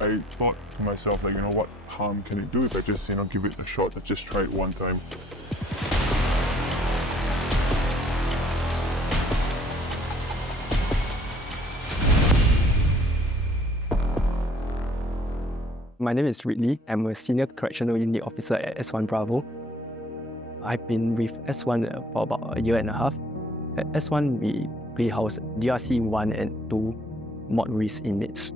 I thought to myself, like, what harm can it do if I just, give it a shot, and just try it one time. My name is Ridley. I'm a Senior Correctional Unit Officer at S1 Bravo. I've been with S1 for about a year and a half. At S1, we house DRC 1 and 2 mod risk inmates.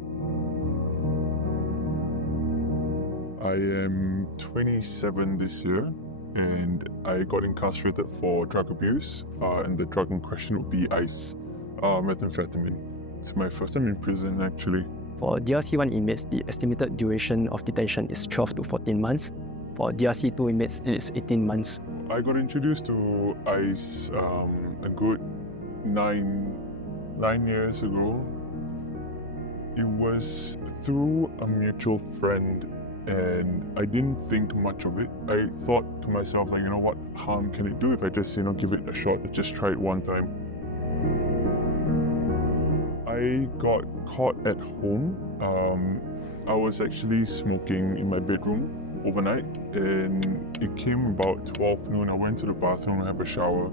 I am 27 this year, and I got incarcerated for drug abuse, and the drug in question would be ice, methamphetamine. It's my first time in prison, actually. For DRC 1 inmates, the estimated duration of detention is 12 to 14 months. For DRC 2 inmates, it is 18 months. I got introduced to ice a good nine years ago. It was through a mutual friend, and I didn't think much of it. I thought to myself, like, what harm can it do if I just, give it a shot, and just try it one time. I got caught at home. I was actually smoking in my bedroom overnight, and it came about 12 noon. I went to the bathroom and have a shower,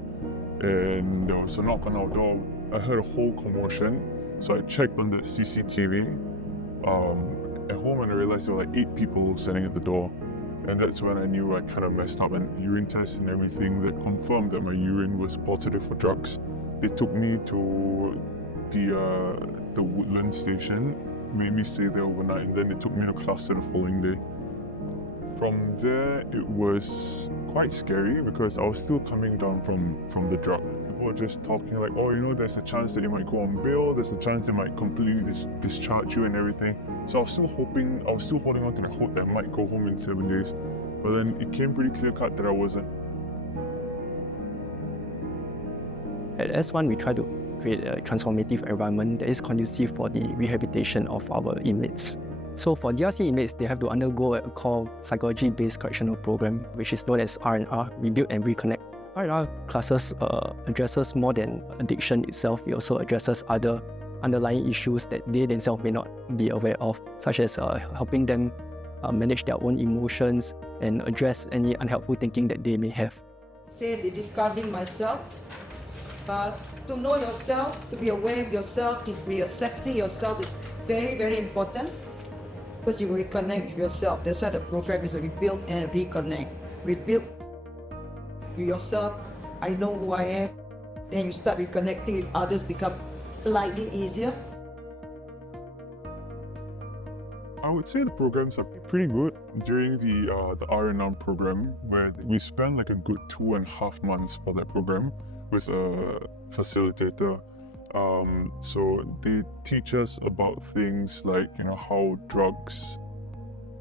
and there was a knock on our door. I heard a whole commotion, so I checked on the CCTV at home, and I realized there were like 8 people standing at the door. And that's when I knew I kind of messed up, and urine tests and everything that confirmed that my urine was positive for drugs. They took me to the Woodland station, made me stay there overnight, and then they took me to cluster the following day. From there, it was quite scary because I was still coming down from the drug. People were just talking like, oh, there's a chance that you might go on bail, there's a chance they might completely discharge you and everything. So I was still holding on to the hope that I might go home in 7 days. But then it came pretty clear cut that I wasn't. At S1, we try to create a transformative environment that is conducive for the rehabilitation of our inmates. So for DRC inmates, they have to undergo a core psychology-based correctional program, which is known as R&R, Rebuild and Reconnect. R&R classes addresses more than addiction itself. It also addresses other underlying issues that they themselves may not be aware of, such as helping them manage their own emotions and address any unhelpful thinking that they may have. Say the discovering myself, but to know yourself, to be aware of yourself, to be accepting yourself is very, very important. Because you reconnect yourself. That's why the program is a Rebuild and Reconnect. Rebuild yourself. I know who I am. Then you start reconnecting with others, become slightly easier. I would say the programs are pretty good. During the R&R program, where we spend like a good 2.5 months for that program with a facilitator. So they teach us about things like, how drugs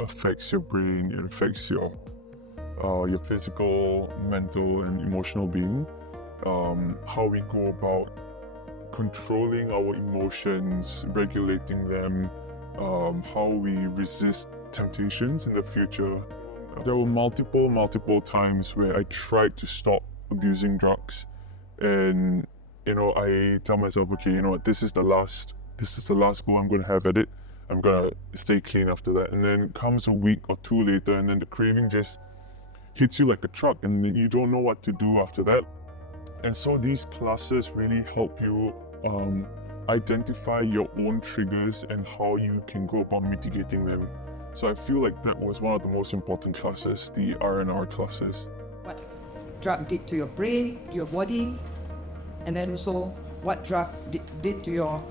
affects your brain, it affects your physical, mental, and emotional being. How we go about controlling our emotions, regulating them, how we resist temptations in the future. There were multiple times where I tried to stop abusing drugs, and I tell myself, okay, this is the last go I'm going to have at it. I'm going to stay clean after that. And then comes a week or 2 later, and then the craving just hits you like a truck, and then you don't know what to do after that. And so these classes really help you identify your own triggers and how you can go about mitigating them. So I feel like that was one of the most important classes, the R&R classes. What drug did to your brain, your body, and then also what drug did to your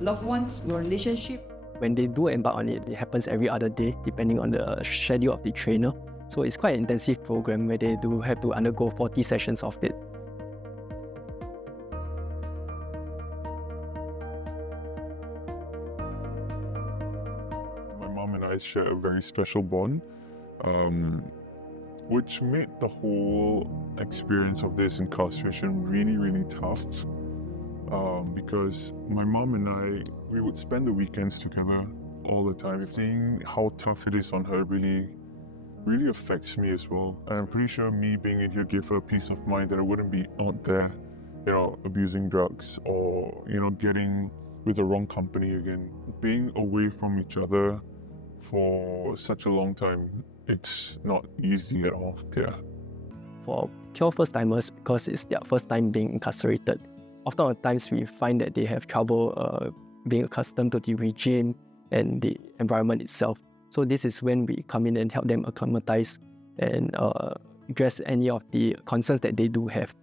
loved ones, your relationship. When they do embark on it, it happens every other day, depending on the schedule of the trainer. So it's quite an intensive program where they do have to undergo 40 sessions of it. My mom and I share a very special bond, which made the whole experience of this incarceration really, really tough. Because my mom and I, we would spend the weekends together all the time. Seeing how tough it is on her really affects me as well. And I'm pretty sure me being in here gave her a peace of mind that I wouldn't be out there, abusing drugs or, getting with the wrong company again. Being away from each other for such a long time, it's not easy at all. Yeah. For pure first-timers, because it's their first time being incarcerated, often at times we find that they have trouble being accustomed to the regime and the environment itself. So this is when we come in and help them acclimatize and address any of the concerns that they do have.